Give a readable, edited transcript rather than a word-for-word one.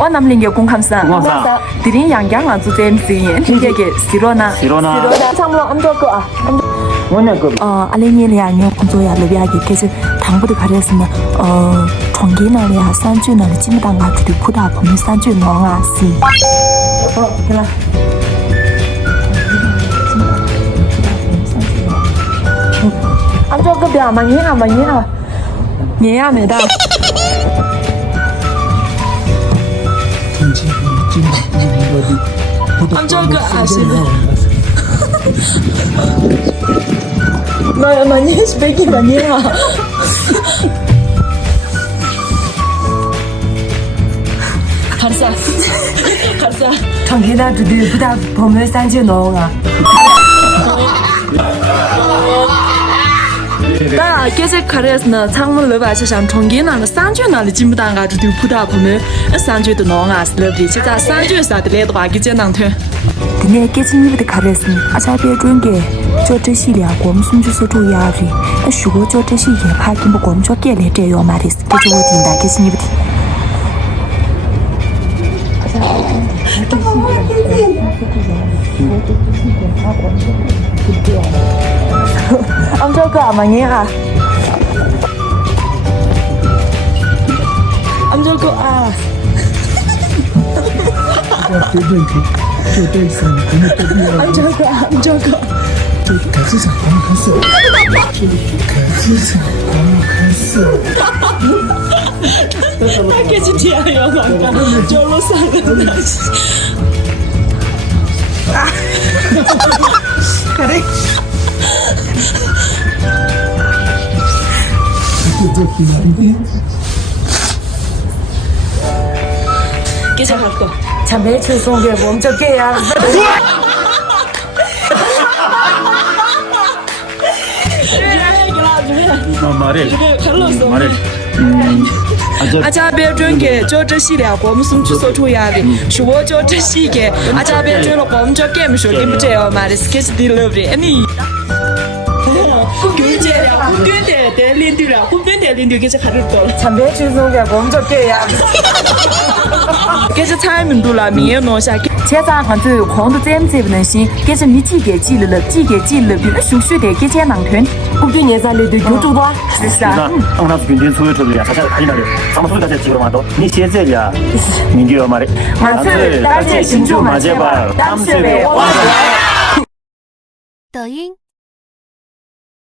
我남린 게 공감상. 드린 양양만 주제는 이게 시로나. 참로 암저거 알레니리아니 공조야 레비아기 계속 당부도 가렸으면 총기나리아 산주나리 지무당가 주디 부다 보면 산주 농아시. 그래. 암저거 벼 많이야. 얘야 매다. 암저거 아시네. 많이 스펙이 많이야. 가르사. 총기나 주디 부다 보면 산주 농아. 나 계속 가려서 창문 러바시상 총기나는 산주나리 지무당가 주디 부다 보면 산주도 농아시 러비 진짜 산주에서도 레도 바기 제낭트. 근데 계집님부터 가렸으니 아사비에 준게 저这系列我们送去是主要的如果做这些也怕跟不我们说给了这样嘛的给就我听到계집님부터 암저거 많이야. 암저거 아. 암저거. 계집이야 영화가 저로 사는 날씨. 그래. 계속할 거. 참 매출 속에 몸좀 깨야. 말해. 아자别准给做这系列我们送去说出压力是我做这些个아자别准了我们就 game 说你不这样嘛的 sketch delivery你군대 계속 하를 거 참 매출 속에 몸좀 깨야. 계속 타이밍 돌아 미에 놓자 现在看这空的这么不能行，给是你几个记了，比如熟悉的给钱囊团，我对现在的都有主多，是啊。那军队出去了，사실 아니라咱们所有的지금 와도 니 제재야 민규 말에 다들 신주 맞아봐. 抖音。